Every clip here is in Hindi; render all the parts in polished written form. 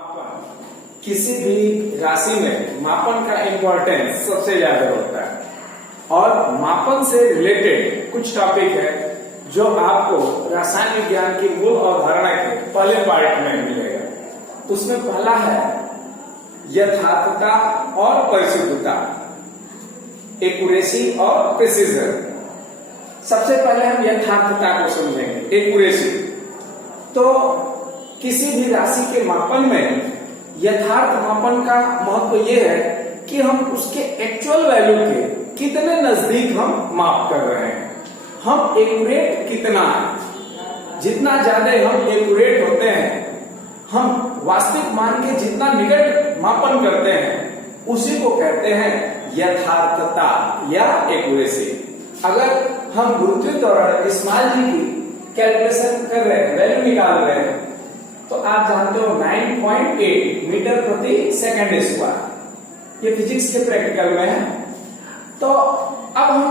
मापन किसी भी राशि में मापन का इम्पोर्टेंस सबसे ज्यादा होता है और मापन से रिलेटेड कुछ टॉपिक है जो आपको रसायन विज्ञान की मूल अवधारणा के पहले पार्ट में मिलेगा। उसमें पहला है यथार्थता और परिशुद्धता, एक्यूरेसी और प्रिसीजन। सबसे पहले हम यथार्थता को समझेंगे। एक्यूरेसी तो किसी भी राशि के मापन में यथार्थ मापन का महत्व यह है कि हम उसके एक्चुअल वैल्यू के कितने नजदीक हम माप कर रहे हैं, हम एक्यूरेट कितना है। जितना ज्यादा हम एक्यूरेट होते हैं, हम वास्तविक मान के जितना निकट मापन करते हैं, उसी को कहते हैं यथार्थता या एक्यूरेसी। अगर हम गुरुत्वीय त्वरण स्मॉल जी की कैलकुलेशन कर रहे हैं, वैल्यू निकाल रहे हैं, तो आप जानते हो 9.8 मीटर प्रति सेकंड स्क्वायर। ये फिजिक्स के प्रैक्टिकल में है। तो अब हम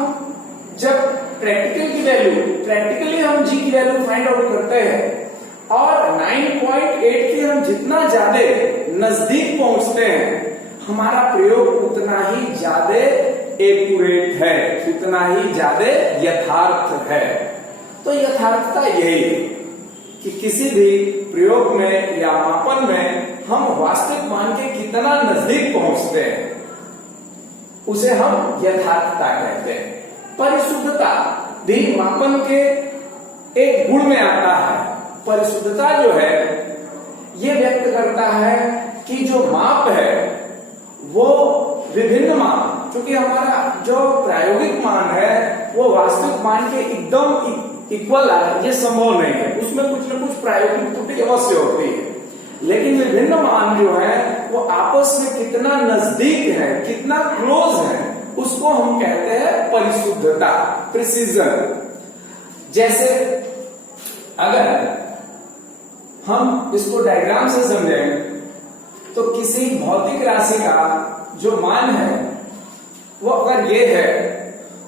जब प्रैक्टिकली हम जी की वैल्यू फाइंड आउट करते हैं और 9.8 के हम जितना ज्यादा नजदीक पहुंचते हैं, हमारा प्रयोग उतना ही ज्यादा एक्यूरेट है, उतना ही ज्यादा यथार्थ है। तो यथार्थता यही है कि किसी भी प्रयोग में या मापन में हम वास्तविक मान के कितना नजदीक पहुंचते हैं, उसे हम यथार्थता कहते हैं। परिशुद्धता भी मापन के एक गुण में आता है। परिशुद्धता जो है ये व्यक्त करता है कि जो माप है वो विभिन्न मान, क्योंकि हमारा जो प्रायोगिक मान है वो वास्तविक मान के एकदम इक्वल है, ये संभव नहीं है। उसमें कुछ न कुछ प्रायोगिक त्रुटि अवश्य होती है, लेकिन विभिन्न मान जो है वो आपस में कितना नजदीक है, कितना क्लोज है, उसको हम कहते हैं परिशुद्धता, प्रिसीजन। जैसे अगर हम इसको डायग्राम से समझें तो किसी भौतिक राशि का जो मान है वो अगर ये है,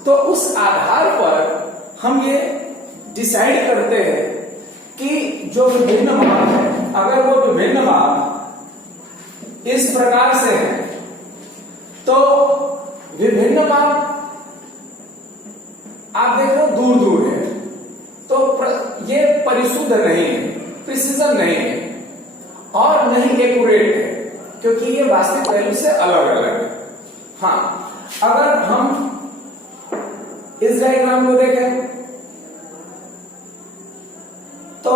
तो उस आधार पर हम ये डिसाइड करते हैं कि जो विभिन्न मान है, अगर वो विभिन्न मान इस प्रकार से है तो विभिन्न मान आप देखो दूर दूर है, तो ये परिशुद्ध नहीं है, प्रिसीजन नहीं है और नहीं एक्यूरेट है, क्योंकि ये वास्तविक वैल्यू से अलग अलग है। हाँ, अगर हम इस डायग्राम को देखें तो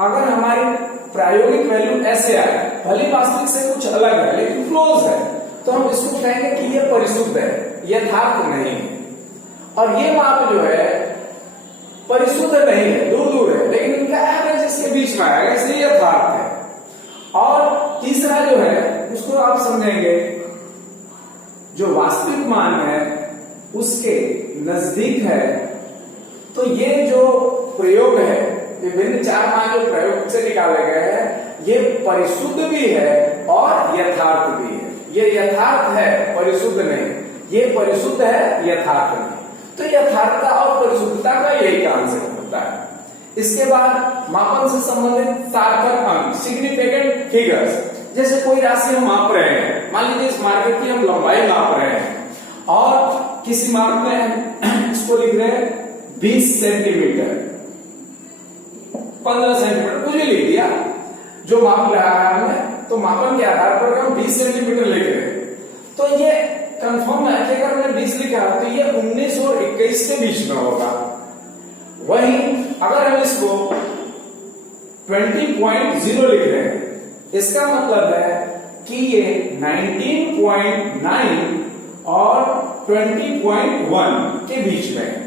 अगर हमारी प्रायोगिक वैल्यू ऐसे आए, भले वास्तविक से कुछ अलग है लेकिन क्लोज है, तो हम इसको कहेंगे कि ये परिशुद्ध है, यथार्थ नहीं है। और ये माप जो है परिशुद्ध नहीं है, दूर दूर है, लेकिन इनका एवरेज इसके बीच में आएगा, इसलिए यथार्थ है। और तीसरा जो है उसको आप समझेंगे जो वास्तविक मान है उसके नजदीक है। तो ये जो प्रयोग है, विभिन्न चार मान जो प्रयोग से निकाले गए हैं, ये परिशुद्ध भी है और यथार्थ भी है। ये यथार्थ है, परिशुद्ध नहीं। ये परिशुद्ध है, यथार्थ नहीं। तो यथार्थता और परिशुद्धता का यही कॉन्सेप्ट होता है। इसके बाद मापन से संबंधित सार्थक अंक, सिग्निफिकेंट फिगर्स। जैसे कोई राशि हम माप रहे हैं, मान लीजिए इस मार्केट की हम लंबाई माप रहे हैं और किसी माप में इसको लिख रहे हैं 20 सेंटीमीटर, 15 सेंटीमीटर, कुछ भी लिख दिया जो माप रहा है हमने, तो मापन के आधार पर हम 20 सेंटीमीटर लिख रहे हैं। तो ये कंफर्म है कि अगर हमने 20 लिखा तो ये 19 और 21 के बीच में होगा। वहीं अगर हम इसको 20.0 लिख रहे हैं, इसका मतलब है कि ये 19.9 और 20.1 के बीच में है।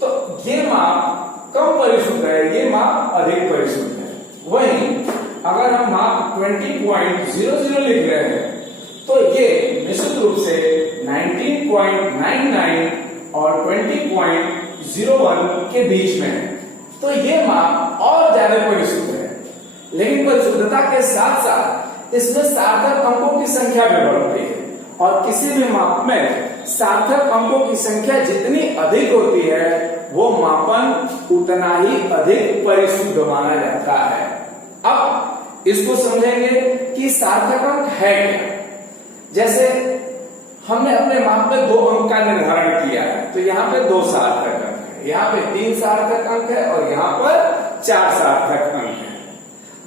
तो ये माप कम परिशुद्ध है, ये माप अधिक परिशुद्ध है। वहीं अगर हम माप 20.00 लिख रहे हैं तो ये निश्चित रूप से 19.99 और 20.01 के बीच में है। तो ये माप और ज्यादा परिशुद्ध है। लेकिन परिशुद्धता के साथ साथ इसमें सार्थक अंकों की संख्या भी बढ़ती है, और किसी भी माप में सार्थक अंकों की संख्या जितनी अधिक होती है वो मापन उतना ही अधिक परिशुद्ध माना जाता है। अब इसको समझेंगे कि सार्थक अंक है क्या। जैसे हमने अपने माप में 2 अंक का निर्धारण किया है, तो यहाँ पे 2 सार्थक अंक है, यहाँ पे 3 सार्थक अंक है और यहाँ पर 4 सार्थक अंक है।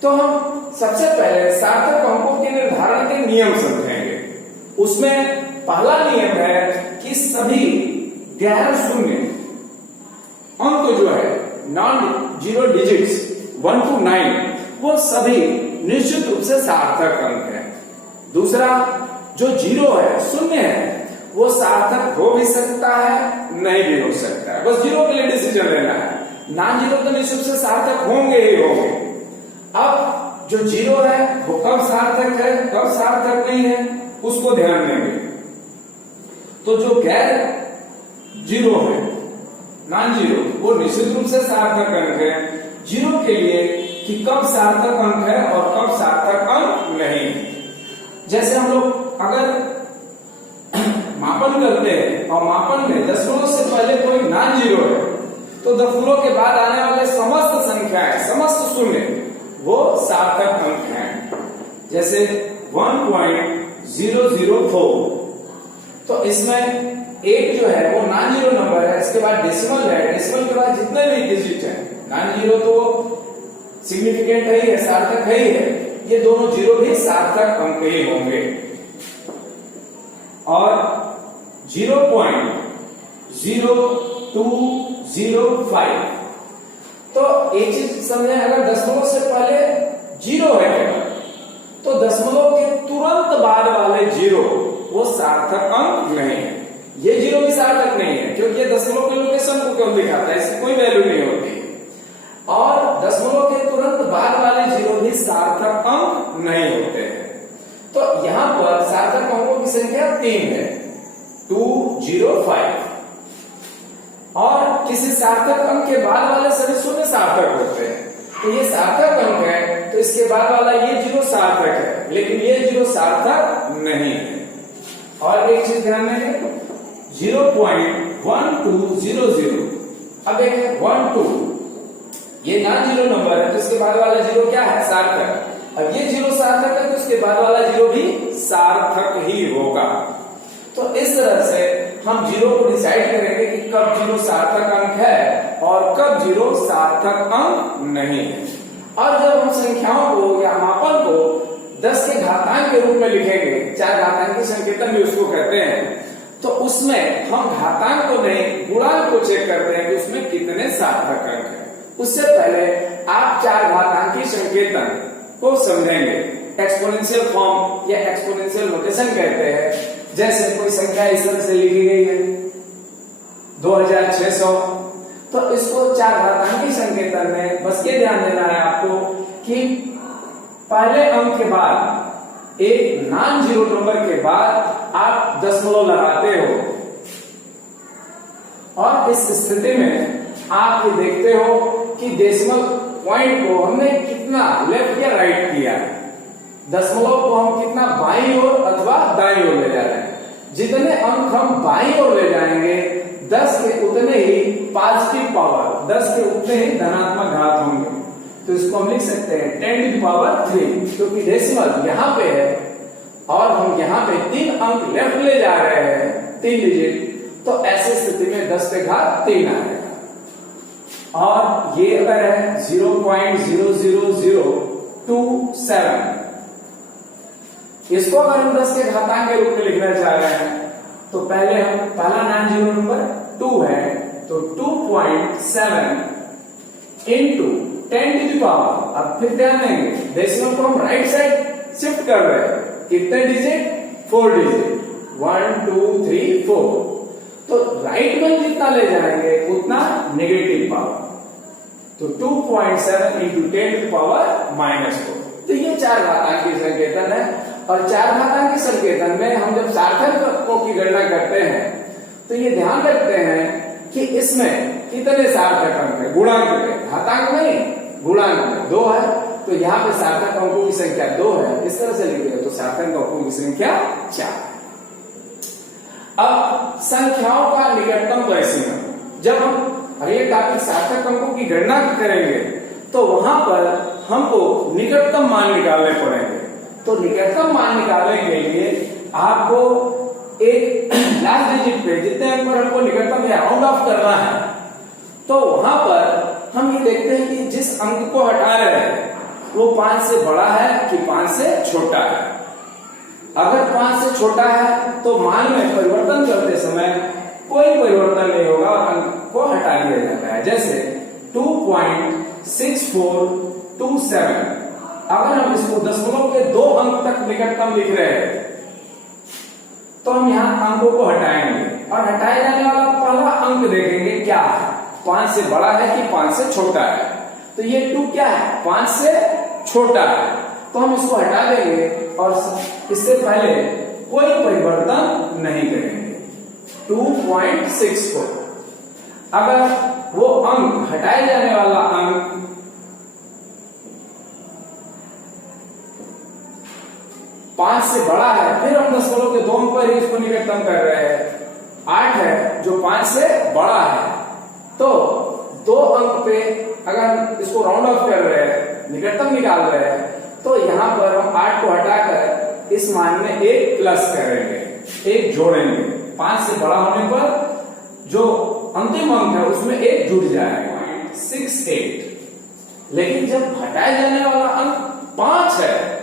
तो हम सबसे पहले सार्थक अंकों के निर्धारण के नियम समझेंगे। उसमें पहला नियम है कि सभी गैर शून्य अंक जो है, नॉन जीरो डिजिट्स 1 to 9, वो सभी निश्चित रूप से सार्थक अंक है। दूसरा, जो जीरो है, शून्य है, वो सार्थक हो भी सकता है, नहीं भी हो सकता है, बस जीरो के लिए डिसीजन लेना है। नॉन जीरो तो निश्चित रूप से सार्थक होंगे ही होंगे। अब जो जीरो है वो कब सार्थक है, कब सार्थक नहीं है, उसको ध्यान देंगे। तो जो गैर जीरो है, नॉन जीरो, वो निश्चित रूप से सार्थक अंक है। जीरो के लिए कि कब सार्थक अंक है और कब सार्थक अंक नहीं है। जैसे हम लोग अगर मापन करते हैं और मापन में दशमलव से पहले कोई नॉन जीरो है, तो दशमलव के बाद आने वाले समस्त संख्याएं, समस्त शून्य, वो सार्थक अंक हैं। जैसे 1.004, तो इसमें एक जो है वो नॉन जीरो नंबर है, इसके बाद डेसिमल है, डेसिमल के बाद जितने भी डिजिट है, नॉन जीरो तो सिग्निफिकेंट है ही है, सार्थक है ही है, ये दोनों जीरो भी सार्थक अंक ही होंगे। और 0.0205, तो एक चीज समझें, अगर दशमलव से पहले जीरो है तो दशमलव के तुरंत बाद वाले जीरो वो सार्थक अंक नहीं है। ये जीरो भी सार्थक नहीं है क्योंकि ये दशमलव के लोकेशन को क्यों दिखाता है, इसकी कोई वैल्यू नहीं होती। और दशमलव के तुरंत बाद वाले जीरो भी सार्थक अंक नहीं होते हैं। तो यहां पर सार्थक अंकों की संख्या 3 है, 205। और किसी सार्थक अंक के बाद वाले सभी शून्य सार्थक होते हैं। तो ये सार्थक अंक है, तो इसके बाद वाला ये जीरो सार्थक है, लेकिन ये जीरो सार्थक नहीं है। और एक चीज ध्यान देंगे, 0.1200, अब देखें 12, ये नॉन जीरो नंबर है, तो इसके बाद वाला जीरो क्या है, सार्थक। अब ये जीरो सार्थक है, तो इसके बाद वाला जीरो भी सार्थक ही होगा। तो इस तरह से हम जीरो को डिसाइड करेंगे कि कब जीरो सार्थक अंक है और कब जीरो सार्थक अंक नहीं है। और जब हम संख्याओं को या मापन को 10 के घातांक के रूप में लिखेंगे, 4 घातांकी संकेतन भी उसको कहते हैं, तो उसमें हम घातांक को नहीं, गुणांक को चेक करते हैं कि उसमें कितने सार्थक अंक है। उससे पहले आप 4 घातांकी संकेतन को समझेंगे। एक्सपोनेंशियल फॉर्म या एक्सपोनेंशियल नोटेशन कहते हैं। जैसे कोई संख्या इस तरह से लिखी गई है 2600, तो इसको 4 घातांकी संकेतन में बस ये ध्यान देना है आपको कि पहले अंक के बाद एक नॉन जीरो नंबर के बाद आप दशमलव लगाते हो, और इस स्थिति में आप ये देखते हो कि डेसिमल पॉइंट को हमने कितना लेफ्ट या राइट किया है, दशमलव को हम कितना बाईं ओर अथवा दाईं ओर ले जा रहे हैं। जितने अंक हम बाईं ओर ले जाएंगे 10 के उतने ही पॉजिटिव पावर, 10 के उतने ही धनात्मक घात होंगे। तो इसको हम लिख सकते हैं 10⁻3, क्योंकि डेसिमल यहाँ पे है और हम यहाँ पे 3 अंक लेफ्ट ले जा रहे हैं, 3 डिजिट, तो ऐसी स्थिति में 10 के घात 3 आएगा। और ये अगर है 0.00027, इसको अगर हम 10 के घातांक के रूप में लिखना चाह रहे हैं, तो पहले हम पहला नॉन जीरो नंबर 2 है, तो 2.7 इंटू 10 टू द पावर। अब फिर ध्यान देंगे, डेसिमल को हम राइट साइड शिफ्ट कर रहे हैं, कितने डिजिट, 4 डिजिट, 1 2 3 4। तो राइट में जितना ले जाएंगे उतना नेगेटिव पावर, तो 2.7 इंटू 10 टू द पावर -4। तो ये 4 घातांकी संकेतन है। और 4 घातांकी संकेतन में हम जब सार्थकों की गणना करते हैं तो ये ध्यान रखते हैं कि इसमें कितने सार्थक अंक है, गुणांक में, घातांक नहीं, गुणांक में 2 है, तो यहाँ पे सार्थक अंकों की संख्या 2 है। इस तरह से लिखेंगे तो सार्थक अंकों की संख्या 4। अब संख्याओं का निकटतम परिसीमन, जब हम हर एक सार्थक अंकों की गणना करेंगे तो वहां पर हमको निकटतम मान निकालने पड़ेंगे। तो निकटतम मान निकालने के लिए आपको एक लास्ट डिजिट पे जितने अंक पर हमको निकटतम या राउंड ऑफ करना है, तो वहां पर हम ये देखते हैं कि जिस अंक को हटा रहे हैं वो 5 से बड़ा है कि 5 से छोटा है। अगर 5 से छोटा है तो मान में परिवर्तन करते समय कोई परिवर्तन नहीं होगा और अंक को हटा दिया जाता है। जैसे 2.6427, अगर हम इसको दशमलव के 2 अंक तक निकटतम लिख रहे हैं तो हम यहाँ अंकों को हटाएंगे और हटाए जाने वाला पहला अंक देखेंगे क्या है, 5 से बड़ा है कि 5 से छोटा है। तो ये 2 क्या है, 5 से छोटा है, तो हम इसको हटा देंगे और इससे पहले कोई परिवर्तन नहीं करेंगे। 2.64, अगर वो अंक हटाए जाने वाला अंक 5 से बड़ा है, फिर हम दशमलव के 2 अंक पर ही इसको निकटतम कर रहे हैं। 8 है जो 5 से बड़ा है, तो 2 अंक पे अगर इसको राउंड ऑफ कर रहे हैं, निकटतम निकाल रहे हैं, तो यहां पर हम 8 को हटाकर इस मान में 1 प्लस करेंगे, 1 जोड़ेंगे। 5 से बड़ा होने पर जो अंतिम अंक है उसमें 1 जुड़ जाएगा, 68। लेकिन जब हटाए जाने वाला अंक 5 है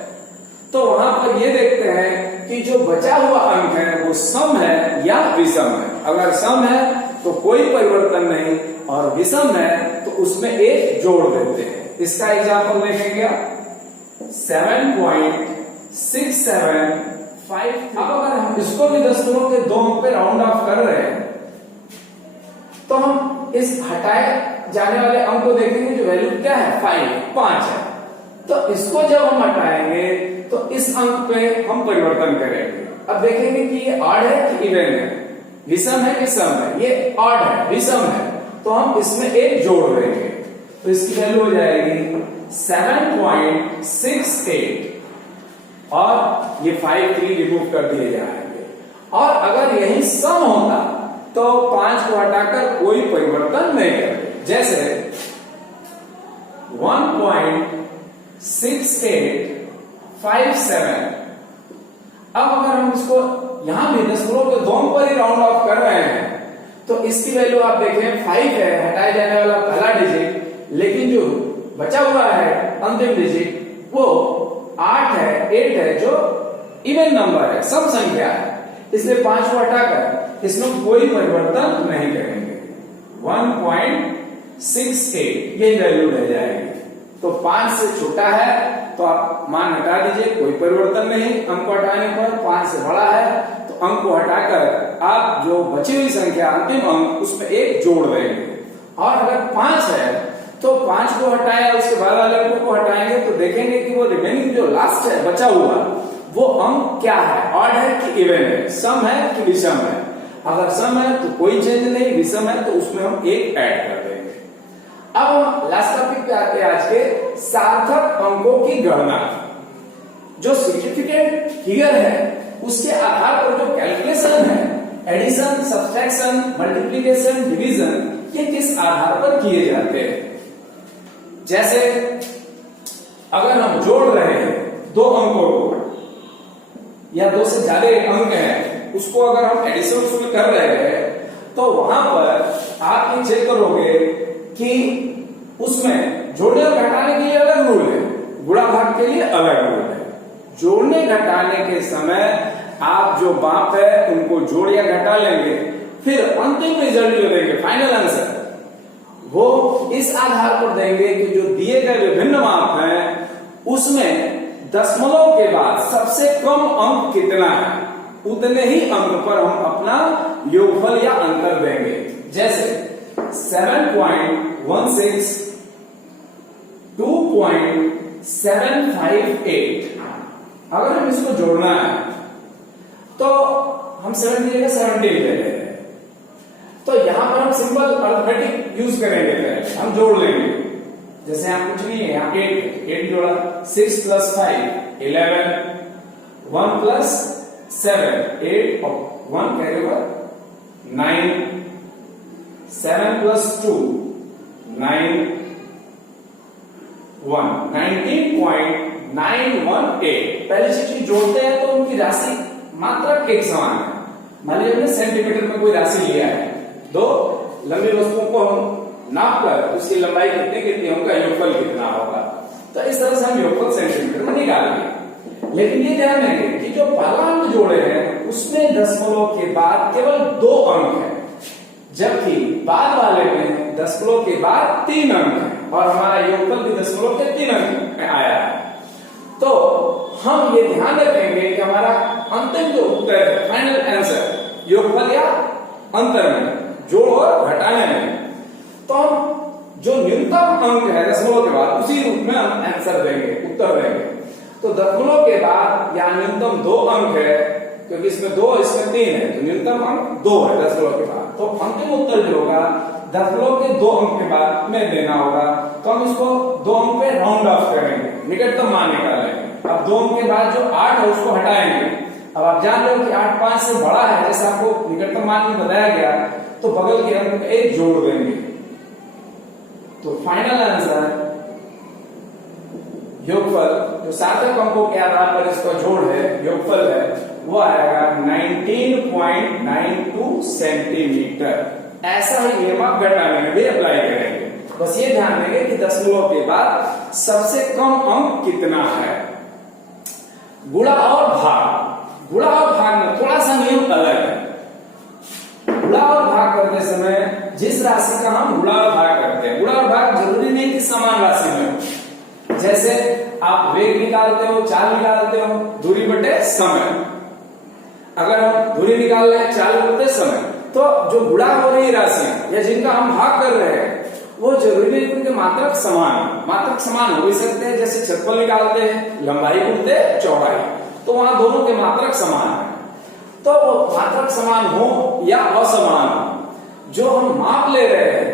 तो वहां पर ये देखते हैं कि जो बचा हुआ अंक है वो सम है या विषम है। अगर सम है तो कोई परिवर्तन नहीं, और विषम है तो उसमें 1 जोड़ देते हैं। इसका एग्जाम्पल देखेंगे 7.6753। अब अगर हम इसको भी दशमलव के 2 अंक पे राउंड ऑफ कर रहे हैं तो हम इस हटाए जाने वाले अंक को देखेंगे, जो वैल्यू क्या है, 5 है। तो इसको जब हम हटाएंगे तो इस अंक पे हम परिवर्तन करेंगे। अब देखेंगे कि ये ऑड है कि इवन है, विषम है कि सम है। ये ऑड है, विषम है, तो हम इसमें 1 जोड़ देंगे, तो इसकी वैल्यू हो जाएगी 7.68 और ये 5 3 रिमूव कर दिए जाएंगे। और अगर यही सम होता तो 5 को हटाकर कोई परिवर्तन नहीं करेंगे। जैसे 1.6857, अब अगर हम इसको यहां भी दशमलव के 2 पर ही राउंड ऑफ कर रहे हैं तो इसकी वैल्यू आप देखें 5 है, हटाया जाने वाला पहला डिजिट, लेकिन जो बचा हुआ है अंतिम डिजिट वो 8 है, 8 है, जो इवन नंबर है, सम संख्या है। इसलिए 5 को हटाकर इसमें कोई परिवर्तन नहीं करेंगे। 1.68 यही वैल्यू रह जाएगी। तो 5 से छोटा है तो आप मान हटा दीजिए, कोई परिवर्तन नहीं। अंक को हटाने पर 5 से बड़ा है तो अंक को हटाकर आप जो बची हुई संख्या अंतिम अंक उसमें 1 जोड़ देंगे। और अगर 5 है तो 5 को हटाया उसके बाद वाले अंकों को हटाएंगे तो देखेंगे कि वो रिमेनिंग जो लास्ट है बचा हुआ वो अंक क्या है, ऑड है कि इवन है, सम है कि विषम है। अगर सम है तो कोई चेंज नहीं, विषम है तो उसमें हम 1 ऐड कर देंगे। अब हम लास्ट टॉपिक पे आते हैं आज के, सार्थक अंकों की गणना। जो सिग्निफिकेंट फिगर है उसके आधार पर जो कैलकुलेशन है, एडिशन, सब्सट्रैक्शन, मल्टीप्लिकेशन, डिवीजन, ये किस आधार पर किए जाते हैं। जैसे अगर हम जोड़ रहे हैं 2 अंकों को या 2 से ज्यादा अंक हैं, उसको अगर हम एडिशन उसमें कर रहे हैं तो वहां पर आप ये चेक करोगे कि उसमें जोड़ने और घटाने के लिए अलग रूल है, गुणा भाग के लिए अलग रूल है। जोड़ने घटाने के समय आप जो माप है उनको जोड़ या घटा लेंगे, फिर अंतिम रिजल्ट जो देंगे, फाइनल आंसर, वो इस आधार पर देंगे कि जो दिए गए विभिन्न माप हैं उसमें दशमलव के बाद सबसे कम अंक कितना है, उतने ही अंक पर हम अपना योगफल या अंतर देंगे। जैसे 7.16 2.758, अगर हम इसको जोड़ना है तो हम 7 की जगह 17 ले लेंगे। तो यहां पर हम सिंपल अर्थमेटिक यूज करेंगे, हम जोड़ लेंगे। जैसे यहाँ कुछ नहीं है, यहाँ 8 जोड़ा, 6 + 5 11, 1 + 7 8 और 1 कैरी ओवर 9, 7 + 2 9, 19.918। पहली चीज जोड़ते हैं तो उनकी राशि मात्रक एक समान है। मान लीजिए हमने सेंटीमीटर में कोई राशि लिया है, दो लंबी वस्तुओं को हम नाप कर उसकी लंबाई कितनी उनका योगफल कितना होगा, तो इस तरह से हम योगफल सेंटीमीटर में निकालेंगे। लेकिन ये ध्यान रखें कि जो पहला अंक जोड़े हैं उसमें दशमलव के बाद केवल 2 अंक है, जबकि बाद वाले में दशमलव के बाद 3 अंक है और हमारा योगफल भी दशमलव के 3 अंक में आया है। तो हम ये ध्यान रखेंगे कि हमारा अंतिम जो उत्तर है, फाइनल आंसर, योगफल या अंतर में, जोड़ और घटाने में, तो हम जो न्यूनतम अंक है दशमलव के बाद उसी रूप में हम आंसर देंगे, उत्तर देंगे। तो दशमलव के बाद या न्यूनतम 2 अंक है, क्योंकि इसमें 2 इसमें 3 है, तो न्यूनतम अंक 2 है दशमलव के बाद। तो अंतिम उत्तर जो होगा दशमलव के 2 अंक के बाद में देना होगा, तो हम इसको 2 अंक पे राउंड ऑफ करेंगे, निकटतम मान निकालेंगे। अब 2 अंक के बाद जो 8 है उसको हटाएंगे। अब आप जान लो कि 8 5 से बड़ा है, जैसे आपको निकटतम मान में बताया गया, तो बगल के अंक में 1 जोड़ देंगे। तो फाइनल आंसर योगफल जो सार्थक अंकों के आधार पर इसका जोड़ है, योगफल है, वो आएगा 19.92 सेंटीमीटर। ऐसा ही नियम आप घटाने में भी अप्लाई करेंगे। बस ये ध्यान देंगे कि दशमलव के बाद सबसे कम अंक कितना है। गुणा और भाग, गुणा और भाग में थोड़ा सा नियम अलग है। गुणा और भाग करते समय जिस राशि का हम गुणा और भाग करते हैं, गुणा और भाग जरूरी नहीं कि समान राशि में हो। जैसे आप वेग निकालते हो, चाल निकालते हो, दूरी बटे समय। अगर हम दूरी निकाल रहे हैं, चाल बटे समय, तो जो गुणा हो रही राशि या जिनका हम भाग कर रहे हैं वो जरूरी नहीं कि उनके मात्रक समान हो भी सकते हैं। जैसे क्षेत्रफल निकालते हैं, लंबाई गुणते चौड़ाई, तो वहां दोनों के मात्रक समान है। तो मात्रक समान हो या असमान हो, जो हम माप ले रहे हैं,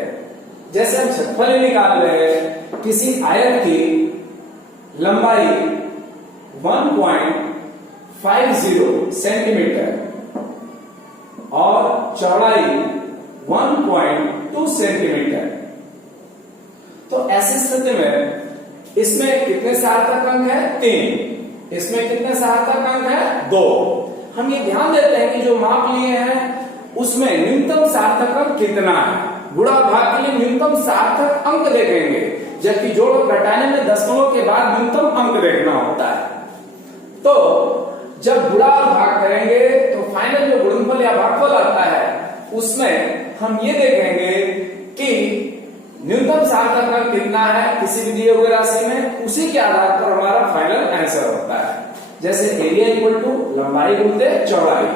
जैसे हम क्षेत्रफल निकाल रहे हैं, किसी आयत की लंबाई 1.50 सेंटीमीटर और चौड़ाई 1.2 सेंटीमीटर, तो ऐसी स्थिति में इसमें कितने सार्थक अंक है? 3। इसमें कितने सार्थक अंक है? 2। हम ये ध्यान देते हैं कि जो माप लिए हैं उसमें न्यूनतम सार्थक अंक कितना है। गुणा भाग के लिए न्यूनतम सार्थक अंक देखेंगे, जबकि जोड़ और घटाने में दशमलव के बाद न्यूनतम अंक देखना होता है। तो जब गुणा और भाग करेंगे तो फाइनल जो गुणनफल या भागफल आता है उसमें हम ये देखेंगे कि न्यूनतम सार्थक अंक कितना है किसी भी दिए हुए राशि में, उसी के आधार पर हमारा फाइनल आंसर होता है। जैसे एरिया इक्वल टू लंबाई गुणते चौड़ाई,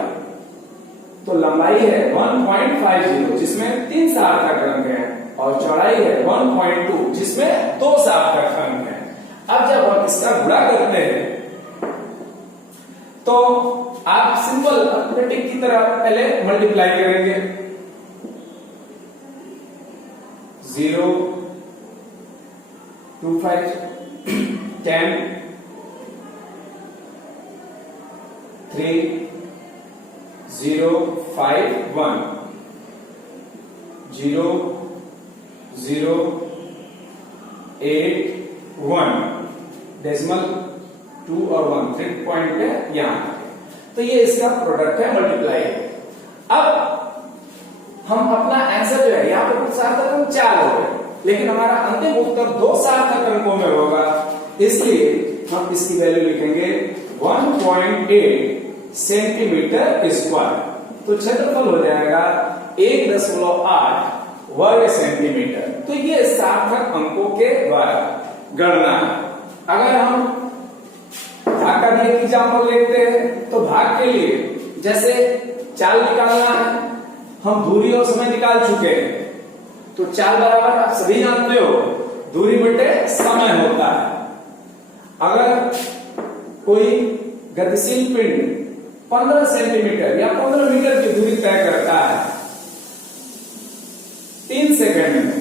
तो लंबाई है 1.50 जिसमें 3 सार्थक अंक है, और चौड़ाई है 1.2 जिसमें 2 सार्थक अंक है। अब जब हम इसका गुणा करते हैं तो आप सिंपल अर्थमेटिक की तरह पहले मल्टीप्लाई करेंगे। 0, 2, 5, 10, 3, 0, 5, 1, 0, 0, 8, 1, डेसिमल 2 और 1 3 पॉइंट पे यहां, तो ये इसका प्रोडक्ट है, मल्टीप्लाई है। अब हम अपना आंसर जो है, यहाँ पे कुछ सार्थक अंक 4 हो गए, लेकिन हमारा अंतिम उत्तर 2 सार्थक अंकों में होगा, इसलिए हम इसकी वैल्यू लिखेंगे 1.8 सेंटीमीटर स्क्वायर। तो क्षेत्रफल हो जाएगा 1.8 वर्ग सेंटीमीटर। तो ये सार्थक अंकों के द्वारा गणना है। अगर हम भाग का भी एक एग्जाम्पल देखते हैं, तो भाग के लिए जैसे चाल निकालना है, हम दूरी और समय निकाल चुके हैं, तो चाल बराबर आप सभी जानते हो दूरी बटे समय होता है। अगर कोई गतिशील पिंड 15 सेंटीमीटर या 15 मीटर की दूरी तय करता है 3 सेकंड में,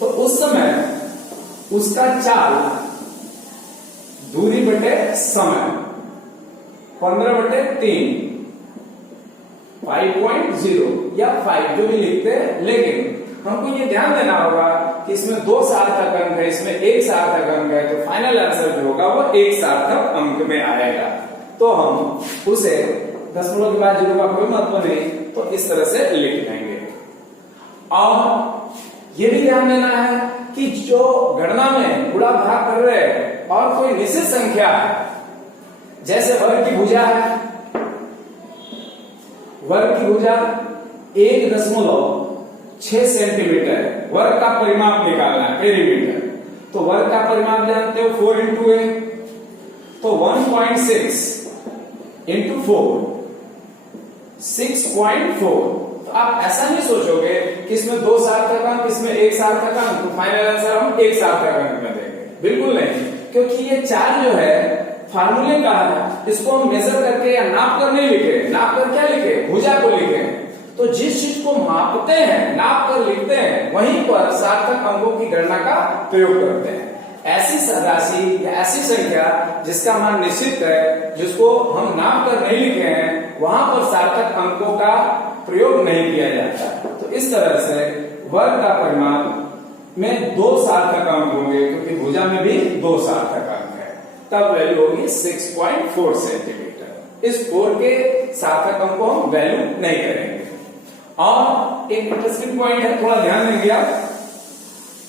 तो उस समय उसका चाल दूरी बटे समय 15/3 5.0 या 5 जो भी लिखते हैं, लेकिन हमको ये ध्यान देना होगा कि इसमें 2 सार्थक अंक है, इसमें 1 सार्थक अंक है, तो फाइनल आंसर जो होगा वो 1 सार्थक अंक में आएगा। तो हम उसे दशमलव के बाद 0 का कोई महत्व नहीं, तो इस तरह से लिख देंगे। और ये भी ध्यान देना है कि जो गणना में गुणा भाग कर रहे हैं और कोई निश्चित संख्या है, जैसे वर्ग की भुजा है, वर्ग की भुजा 1.6 सेंटीमीटर, वर्ग का परिमाप निकालना है, पेरीमीटर। तो वर्ग का परिमाप जानते हो 4 इंटू ए, तो 1.6 इंटू 4 6.4। तो आप ऐसा नहीं सोचोगे कि इसमें 2 सार्थक अंक, इसमें 1 सार्थक अंक, तो फाइनल आंसर हम 1 सार्थक अंक में देंगे, बिल्कुल नहीं, क्योंकि ये 4 जो है फार्मूले का है, इसको हम मेजर करके या नाप कर नहीं लिखे। नाप कर क्या लिखे? भुजा को लिखे। तो जिस चीज को मापते हैं, नाप कर लिखते हैं, वहीं पर सार्थक अंकों की गणना का प्रयोग करते हैं। ऐसी राशि या ऐसी संख्या जिसका मान निश्चित है, जिसको हम नाप कर नहीं लिखे हैं, वहां पर सार्थक अंकों का प्रयोग नहीं किया जाता। तो इस तरह से वर्ग का परिमाप में 2 सार्थक अंक होंगे, क्योंकि भुजा में भी 2 सार्थक अंक है, तब वैल्यू होगी 6.4 सेंटीमीटर। इस 4 के सार्थक अंक को हम वैल्यू नहीं करेंगे। और एक इंटरेस्टिंग पॉइंट है, थोड़ा ध्यान देंगे आप।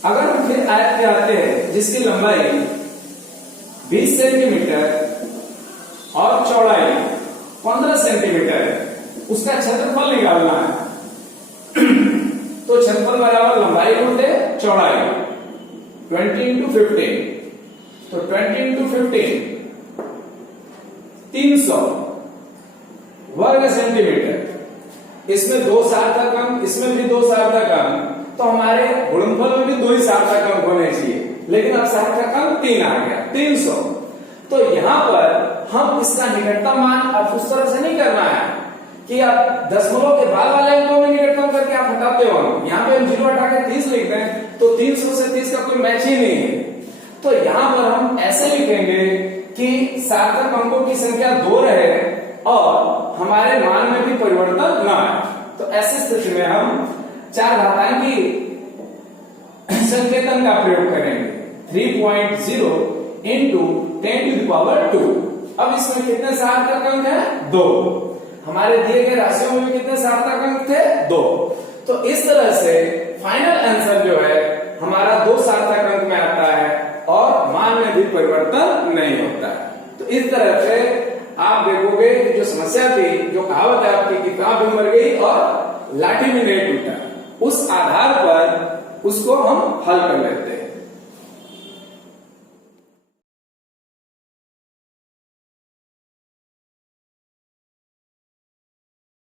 अगर हम फिर आयत पे आते हैं जिसकी लंबाई 20 सेंटीमीटर और चौड़ाई 15 सेंटीमीटर है, उसका क्षेत्रफल निकालना है। तो क्षेत्रफल बराबर लंबाई गुणित चौड़ाई 20 इंटू 15, तो 20 इंटू 15 300 वर्ग सेंटीमीटर। इसमें 2 सार्थक अंक, इसमें भी 2 सार्थक अंक, तो हमारे गुणनफल में भी 2 ही सार्थक अंक होने चाहिए, लेकिन अब सार्थक अंक 3 आ गया, 300। तो यहां पर हम इसका निकटतम मान अब उस तरह से नहीं करना है कि आप दशमलव के बाद वाले अंकों में निकटतम करके आप हटाते हो। यहाँ पे हम 0 हटा के 30 लिख दें, तो 300 से 30 का कोई मैच ही नहीं है। तो यहां पर हम ऐसे लिखेंगे कि सार्थक अंकों की संख्या 2 रहे और हमारे मान में भी परिवर्तन न आए। तो ऐसी स्थिति में हम 4 घातांकी संकेतन का प्रयोग करेंगे, 3.0 इंटू 10⁻²। अब इसमें कितने सार्थक अंक है? 2। हमारे दिए गए राशियों में भी कितने सार्थक अंक थे? 2। तो इस तरह से फाइनल आंसर जो है हमारा 2 सार्थक अंक में आता है और मान में भी परिवर्तन नहीं होता है। तो इस तरह से आप देखोगे कि जो समस्या थी, जो कहावत है आपकी कि कांव भी मर गई और लाठी भी नहीं टूटा, उस आधार पर उसको हम हल कर लेते हैं।